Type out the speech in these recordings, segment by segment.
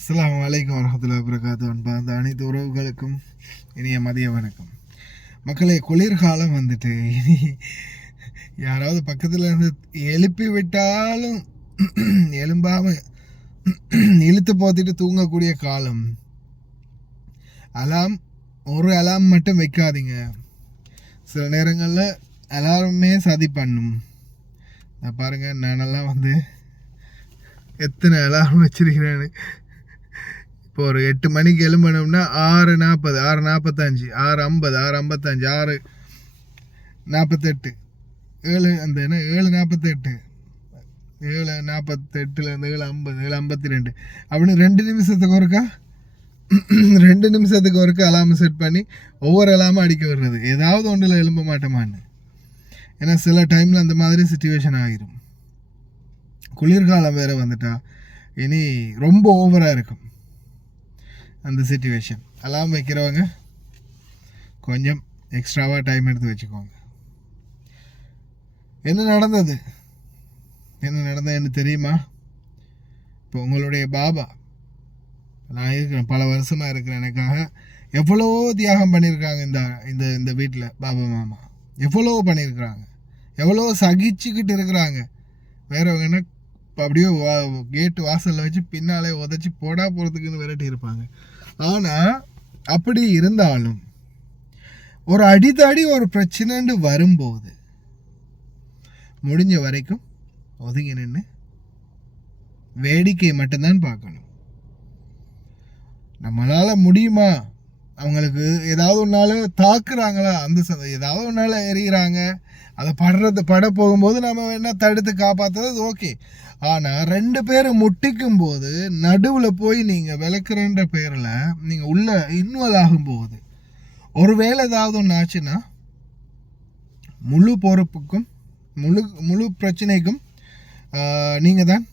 அஸ்ஸலாமு அலைக்கும் வரஹ்மத்துல்லாஹி வபரகாத்துஹு. அன்பார்ந்த அனைத்து உறவுகளுக்கும் இனிய மதிய வணக்கம். மக்களே, குளிர்காலம் வந்துட்டு இனி யாராவது பக்கத்தில் இருந்து எழுப்பி விட்டாலும் எழும்பாமல் இழுத்து போத்திட்டு தூங்கக்கூடிய காலம். ஒரு அலாம் மட்டும் வைக்காதீங்க. சில நேரங்களில் அலாரமே சதி பண்ணும். நான் பாருங்கள், நானெல்லாம் எத்தனை அலாரம் வச்சிருக்கிறேன்னு. இப்போ ஒரு 8 மணிக்கு எழும்பணும்னா 6:40, 6:45, 6:50, 6:55, 6:48, 7:48, 7:48லேருந்து 7:50, 7:52 அப்படின்னு 2 நிமிஷத்துக்கு ஒருக்கா 2 நிமிஷத்துக்கு ஒருக்கா அலாரம் செட் பண்ணி ஒவ்வொரு அலாமும் அடிக்க விடுறது. ஏதாவது ஒன்றில் எழும்ப மாட்டோமான்னு. ஏன்னா சில டைமில் அந்த மாதிரி சுச்சுவேஷன் ஆகிரும். குளிர்காலம் வேறு வந்துட்டா இனி ரொம்ப ஓவராக இருக்கும் அந்த சிச்சுவேஷன். அலாம் வைக்கிறவங்க கொஞ்சம் எக்ஸ்ட்ராவாக டைம் எடுத்து வச்சுக்கோங்க. என்ன நடந்ததுன்னு தெரியுமா? இப்போ உங்களுடைய பாபா, நான் இருக்கிறேன், பல வருஷமாக இருக்கிறேன், எனக்காக எவ்வளோ தியாகம் பண்ணியிருக்காங்க. இந்த இந்த வீட்டில் பாபா மாமா எவ்வளோ பண்ணியிருக்கிறாங்க, எவ்வளோ சகிச்சுக்கிட்டு இருக்கிறாங்க. வேறவங்க என்ன அப்படியே கேட்டு வாசலில் வச்சு பின்னாலே உதச்சி போடா போகிறதுக்குன்னு விரட்டி இருப்பாங்க. ஆனால் அப்படி இருந்தாலும் ஒரு அடித்தடி ஒரு பிரச்சனைன்னு வரும்போது முடிஞ்ச வரைக்கும் ஒதுங்கி நின்று வேடிக்கை மட்டும்தான் பார்க்கணும். நம்மளால் முடியுமா? அவங்களுக்கு ஏதாவது ஒன்றால் தாக்குறாங்களா, ஏதாவது ஒன்றால் எறிகிறாங்க, அதை பட போகும்போது நம்ம என்ன தடுத்து காப்பாற்றுறது ஓகே. ஆனால் 2 பேரும் முட்டிக்கும் போது நடுவில் போய் நீங்கள் விளக்குறன்ற பேரில் நீங்கள் உள்ள இன்வால்வ் ஆகும்போது ஒருவேளை ஏதாவது ஒன்று ஆச்சுன்னா முழு பொறுப்புக்கும் முழு பிரச்சனைக்கும் நீங்கள் தான்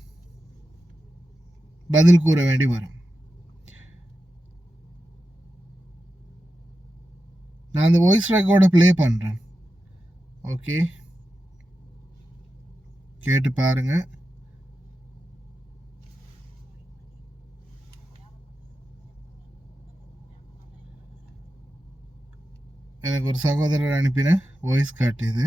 பதில் கூற வேண்டி வரும். நான் அந்த வாய்ஸ் ரெக்கார்டை ப்ளே பண்ணுறேன். ஓகே, கேட்டு பாருங்க. எனக்கு ஒரு சகோதரர் அனுப்பின வாய்ஸ் காட்டுது.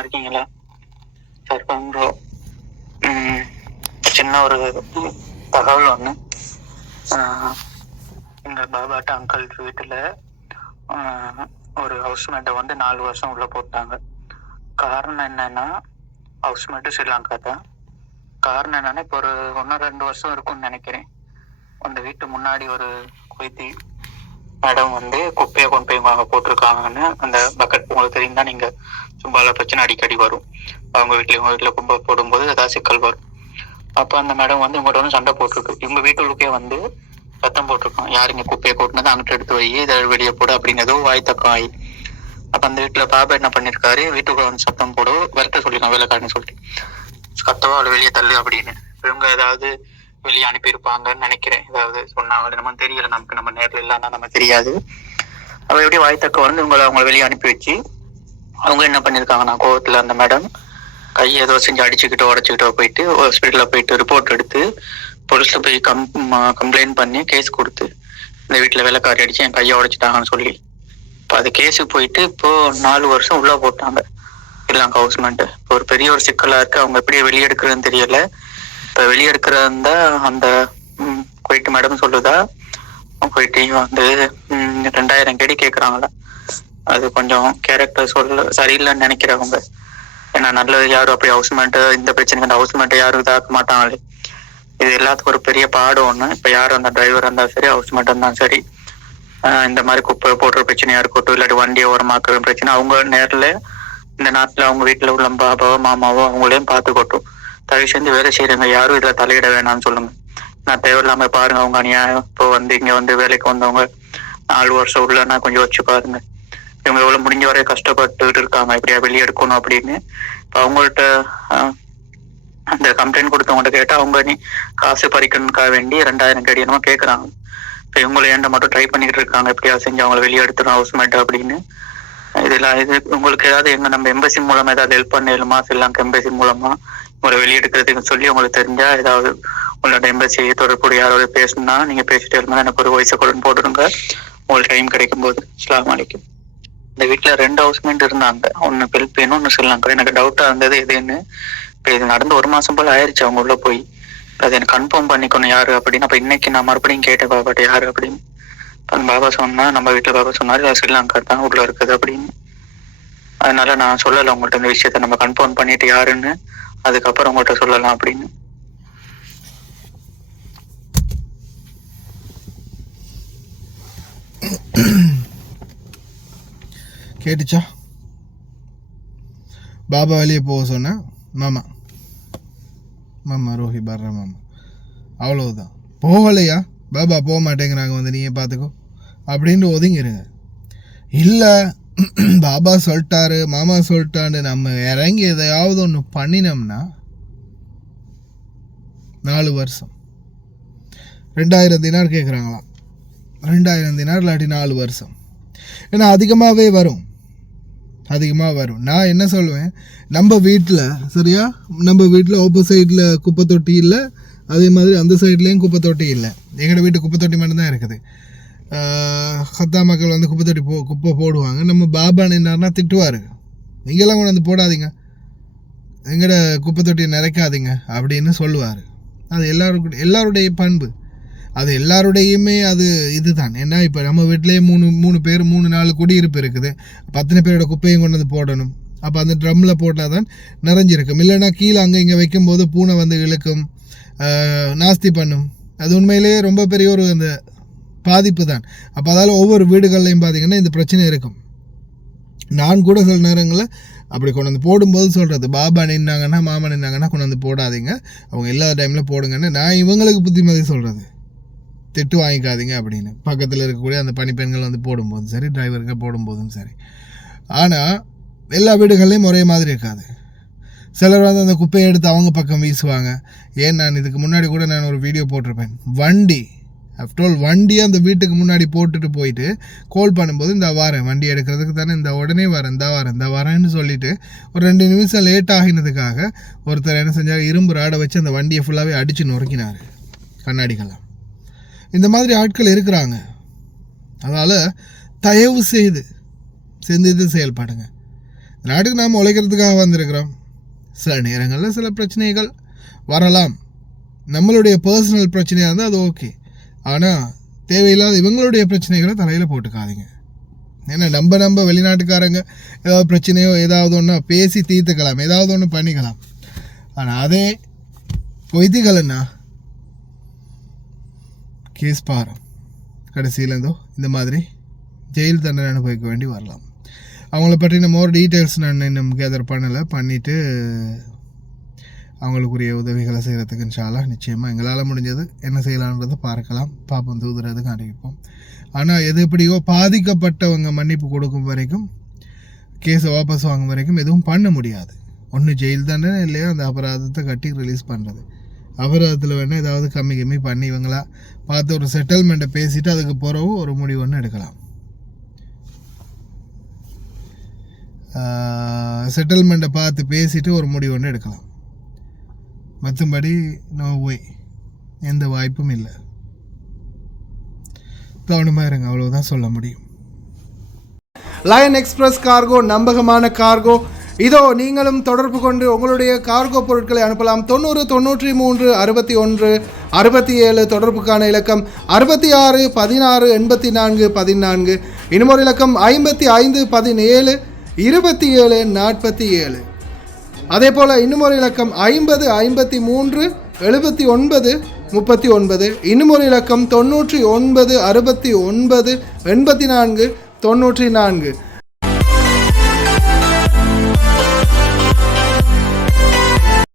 இருக்கீங்களா சார்? ப்ரோ, சின்ன ஒரு தகவல் ஒன்று. எங்கள் பாபாட்ட அங்கிள் வீட்டில் ஒரு ஹவுஸ்மேட்டை 4 வருஷம் உள்ளே போட்டாங்க. காரணம் என்னன்னா, ஹவுஸ்மேட்டு ஸ்ரீலங்கா தான். காரணம் என்னன்னா, இப்போ ஒரு 1-2 வருஷம் இருக்கும்னு நினைக்கிறேன். அந்த வீட்டு முன்னாடி ஒரு குவைத்தி மேடம் குப்பையை கொண்டு போய் வாங்க போட்டிருக்காங்கன்னு அந்த பக்கெட் உங்களுக்கு தெரியும் தான். நீங்கள் சும்பால பிரச்சனை அடிக்கடி வரும். அவங்க வீட்டில் குப்பை போடும்போது ஏதாவது சிக்கல் வரும். அப்போ அந்த மேடம் இவங்கள்ட்ட சண்டை போட்டிருக்கு. இவங்க வீட்டுக்குள்ளே சத்தம் போட்டிருக்கோம், யார் இங்கே குப்பையை கொட்டினது அங்கிட்ட எடுத்து வை, இதை வெளியே போடு அப்படிங்கிறதோ வாய் தக்கம் ஆகி. அப்போ அந்த வீட்டில் பாபா என்ன பண்ணியிருக்காரு, வீட்டுக்குள்ள சத்தம் போட விரட்ட சொல்லியிருக்காங்க, வேலைக்காரன்னு சொல்லிட்டு கத்தவோ அவளை வெளியே தள்ளு அப்படின்னு. இவங்க ஏதாவது வெளியே அனுப்பியிருப்பாங்கன்னு நினைக்கிறேன். ஏதாவது சொன்னாங்க, நம்ம தெரியல, நம்ம நேரில் இல்லைன்னா நம்ம தெரியாது. அவள் எப்படி வாய் தக்க அவங்கள வெளியே அனுப்பி வச்சு அவங்க என்ன பண்ணியிருக்காங்கன்னா, கோவத்தில் அந்த மேடம் கையை ஏதோ செஞ்சு அடிச்சுக்கிட்டோ உடச்சிக்கிட்டோ போயிட்டு ஹாஸ்பிட்டலில் போயிட்டு ரிப்போர்ட் எடுத்து போலீஸில் போய் கம்ப்ளைண்ட் பண்ணி கேஸ் கொடுத்து, இந்த வீட்டில் வேலைக்காரி அடிச்சு என் கையை உடைச்சிட்டாங்கன்னு சொல்லி இப்போ அது கேஸுக்கு போயிட்டு இப்போது 4 வருஷம் உள்ளே போட்டாங்க ஸ்ரீலங்கா ஹவுஸ்மேட்டு. இப்போ ஒரு பெரிய ஒரு சிக்கலாக இருக்குது. அவங்க எப்படியே வெளியே எடுக்கிறதுன்னு தெரியல. இப்போ வெளியே எடுக்கிறதா அந்த போயிட்டு மேடம் சொல்லுதா, போயிட்டு 2000 கடி கேட்குறாங்களா. அது கொஞ்சம் கேரக்டர் சரியில்லைன்னு நினைக்கிறவங்க. ஏன்னா நல்லது யாரும் அப்படி ஹவுஸ்மேட்டு இந்த பிரச்சனைக்கு அந்த ஹவுஸ்மேட்டை யாரும் இதாக்க மாட்டாங்களே. இது எல்லாத்துக்கும் ஒரு பெரிய பாடம் ஒன்று. இப்போ யாரும் அந்த டிரைவர் இருந்தாலும் சரி, ஹவுஸ்மேட் இருந்தாலும் சரி, இந்த மாதிரி குப்பை போடுற பிரச்சனையாக இருக்கட்டும், இல்லாட்டி வண்டியை ஓரமாக்குற பிரச்சனை, அவங்க நேரில் இந்த நாட்டில் அவங்க வீட்டில் உள்ள பாபாவோ மாமாவோ அவங்களையும் பார்த்துக்கட்டும். தயவு செஞ்சு வேலை செய்கிறவங்க யாரும் இதில் தலையிட வேணாம்னு சொல்லுங்க. நான் தேவையில்லாமல் பாருங்க, அவங்க அநியாயம். இப்போ இங்கே வேலைக்கு வந்தவங்க 4 வருஷம் உள்ளன்னா கொஞ்சம் வச்சு பாருங்க. இவங்க எவ்வளோ முடிஞ்ச வரையும் கஷ்டப்பட்டுக்கிட்டு இருக்காங்க இப்படியா வெளியே எடுக்கணும் அப்படின்னு. இப்போ அவங்கள்ட்ட அந்த கம்ப்ளைண்ட் கொடுத்தவங்கள்ட்ட கேட்டால் அவங்க நீ காசு பறிக்கணுக்காக வேண்டி 2000 கடி என்னமோ கேட்குறாங்க. இப்போ இவங்களை ஏண்ட மட்டும் ட்ரை பண்ணிக்கிட்டு இருக்காங்க, எப்படியா செஞ்சு அவங்கள வெளியே எடுத்துடும் ஹவுஸ்மேட் அப்படின்னு. இது உங்களுக்கு ஏதாவது நம்ம எம்பசி மூலமா ஏதாவது ஹெல்ப் பண்ணலுமா, ஸ்ரீலங்கா எம்பசி மூலமா உங்களை வெளியெடுக்கிறதுக்கு சொல்லி உங்களுக்கு தெரிஞ்சா ஏதாவது உங்களோட எம்பசி தொடர்புடைய யாரோட பேசணும்னா நீங்க பேசிட்டு இருந்தா எனக்கு ஒரு வயசை கொண்டு போட்டுருங்க உங்களுக்கு டைம் கிடைக்கும் போது. அஸ்ஸலாமு அலைக்கும். இந்த வீட்டுல 2 ஹவுஸ்மேட் இருந்தாங்க, ஒன்னு பிலிப்பீனும் ஒன்னு ஸ்ரீலங்கா. எனக்கு டவுட்டா இருந்தது எதுன்னு. இப்போ இது நடந்து 1 மாசம் போல ஆயிடுச்சு அவங்க உள்ள போய். அது எனக்கு கன்ஃபார்ம் பண்ணிக்கணும் யாரு அப்படின்னு. அப்ப இன்னைக்கு நான் மறுபடியும் கேட்டேன் பாபாட்ட யாரு அப்படின்னு. பாபா சொன்னா, நம்ம வீட்டுல பாபா சொன்னாரு ஸ்ரீலங்கா தான் உள்ள இருக்குது அப்படின்னு. அதனால நான் சொல்லலை உங்கள்கிட்ட இந்த விஷயத்த, நம்ம கன்ஃபார்ம் பண்ணிட்டு யாருன்னு அதுக்கப்புறம் உங்கள்கிட்ட சொல்லலாம் அப்படின்னு. கேட்டுச்சா? பாபா வெளியே போக சொன்ன மாமா மாமா ரோஹி பர்ற மாமா, அவ்வளவுதான். போகலையா பாபா போக மாட்டேங்கிறாங்க, வந்து நீயே பார்த்துக்கோ அப்படின்ட்டு ஒதுங்கிருங்க. இல்லை பாபா சொல்லிட்டாரு மாமா சொல்லிட்டான்னு நம்ம இறங்கி எதையாவது ஒன்று பண்ணினோம்னா 4 வருஷம் 2000 தினார் கேட்குறாங்களாம். 2000 தினார் இல்லாட்டி 4 வருஷம். ஏன்னா அதிகமாகவே வரும். நான் என்ன சொல்லுவேன், நம்ம வீட்டில் சரியா, நம்ம வீட்டில் ஆப்போசைட்டில் குப்பை தொட்டி இல்லை, அதே மாதிரி அந்த சைட்லேயும் குப்பை தொட்டி இல்லை. எங்களோட வீட்டு குப்பை தொட்டி மட்டும்தான் இருக்குது. ஹத்தா மக்கள் வந்து குப்பை தொட்டி குப்பை போடுவாங்க. நம்ம பாபா நின்னார்னா திட்டுவார், நீங்களாம் கொண்டு வந்து போடாதீங்க, எங்களோட குப்பை தொட்டியை நிறைக்காதீங்க அப்படின்னு சொல்லுவார். அது எல்லாருடைய பண்பு, அது எல்லாருடையுமே அது இதுதான். ஏன்னா இப்போ நம்ம வீட்டிலேயே 3 பேர் 3-4 குடியிருப்பு இருக்குது, 10 பேரோட குப்பையும் கொண்டு வந்து போடணும். அப்போ அந்த ட்ரம்மில் போட்டால் தான் நிறைஞ்சிருக்கும். இல்லைன்னா கீழே அங்கே இங்கே வைக்கும்போது பூனை வந்து இழுக்கும், நாஸ்தி பண்ணும். அது உண்மையிலேயே ரொம்ப பெரிய ஒரு அந்த பாதிப்பு தான். அப்போ அதால் ஒவ்வொரு வீடுகள்லையும் பார்த்திங்கன்னா இந்த பிரச்சனை இருக்கும். நான் கூட சில நேரங்களில் அப்படி கொண்டு வந்து போடும்போது சொல்கிறது, பாபா நின்னாங்கன்னா மாமா நின்னாங்கன்னா கொண்டு வந்து போடாதீங்க, அவங்க எல்லா டைமில் போடுங்கன்னு நான் இவங்களுக்கு புத்திமதி சொல்கிறது. திட்டு வாங்கிக்காதீங்க அப்படின்னு. பக்கத்தில் இருக்கக்கூடிய அந்த பணிப்பெண்கள் வந்து போடும்போதும் சரி, டிரைவருங்க போடும்போதும் சரி. ஆனால் எல்லா வீடுகள்லையும் ஒரே மாதிரி இருக்காது. சிலர் வந்து அந்த குப்பையை எடுத்து அவங்க பக்கம் வீசுவாங்க. ஏன் நான் இதுக்கு முன்னாடி கூட நான் ஒரு வீடியோ போட்டிருப்பேன். வண்டியை அந்த வீட்டுக்கு முன்னாடி போட்டுட்டு போயிட்டு கால் பண்ணும்போது இந்த வாரேன், வண்டி எடுக்கிறதுக்கு தானே, இந்த உடனே வரேன், இந்த வரேன்னு சொல்லிட்டு ஒரு 2 நிமிஷம் லேட் ஆகினதுக்காக ஒருத்தர் என்ன செஞ்சார், இரும்பு ராடை வச்சு அந்த வண்டியை ஃபுல்லாகவே அடித்து நொறுக்கினார் கண்ணாடிகள்லாம். இந்த மாதிரி ஆட்கள் இருக்கிறாங்க. அதனால் தயவு செய்து சிந்தித்து செயல்படுங்க. நாட்டுக்கு நாம் உழைக்கிறதுக்காக வந்திருக்கிறோம். சில நேரங்களில் சில பிரச்சனைகள் வரலாம், நம்மளுடைய பர்சனல் பிரச்சனையாக இருந்தால் அது ஓகே. ஆனால் தேவையில்லாத இவங்களுடைய பிரச்சனைகளை தலையில் போட்டுக்காதீங்க. ஏன்னா நம்ம வெளிநாட்டுக்காரங்க ஏதாவது பிரச்சனையோ ஏதாவது ஒன்று பேசி தீர்த்துக்கலாம், ஏதாவது ஒன்று பண்ணிக்கலாம். ஆனால் அதே பொய்திகள்னா கேஸ் பாரம், கடைசியிலேருந்தோ இந்த மாதிரி ஜெயில் தண்டனை அனுபவிக்க வேண்டி வரலாம். அவங்கள பற்றின மோர் டீட்டெயில்ஸ் நான் இன்னும் கேதர் பண்ணிவிட்டு அவங்களுக்குரிய உதவிகளை செய்கிறதுக்கு இன்ஷா அல்லாஹ் நிச்சயமாக எங்களால் முடிஞ்சது என்ன செய்யலான்றதை பார்ப்போம், தூதுறதுக்கு அறிவிப்போம். ஆனால் எது எப்படியோ பாதிக்கப்பட்டவங்க மன்னிப்பு கொடுக்கும் வரைக்கும், கேஸை வாபஸ் வாங்கும் வரைக்கும் எதுவும் பண்ண முடியாது. ஒன்று ஜெயில் தண்டனை, இல்லையா அந்த அபராதத்தை கட்டி ரிலீஸ் பண்ணுறது. அபராதத்தில் வேணால் ஏதாவது கம்மி பண்ணி இவங்களா பார்த்து ஒரு செட்டில்மெண்ட்டை பேசிவிட்டு அதுக்கு பிறகு ஒரு முடிவு ஒன்று எடுக்கலாம். செட்டில்மெண்ட்டை பார்த்து பேசிவிட்டு ஒரு முடிவு ஒன்று எடுக்கலாம். மற்றபடி நோ வே, எந்த வாய்ப்பும் இல்லை. கவனமாக இருங்க, அவ்வளோதான் சொல்ல முடியும். லயன் எக்ஸ்பிரஸ் கார்கோ நம்பகமான கார்கோ. இதோ நீங்களும் தொடர்பு கொண்டு உங்களுடைய கார்கோ பொருட்களை அனுப்பலாம். 90 93 61 67 தொடர்புக்கான இலக்கம் 66 16 84 14. இன்னும் ஒரு இலக்கம் 55 17 27 47. அதே போல் இன்னும் ஒரு இலக்கம் 50 53 79 39. இன்னும் ஒரு இலக்கம் 99 69 84 94.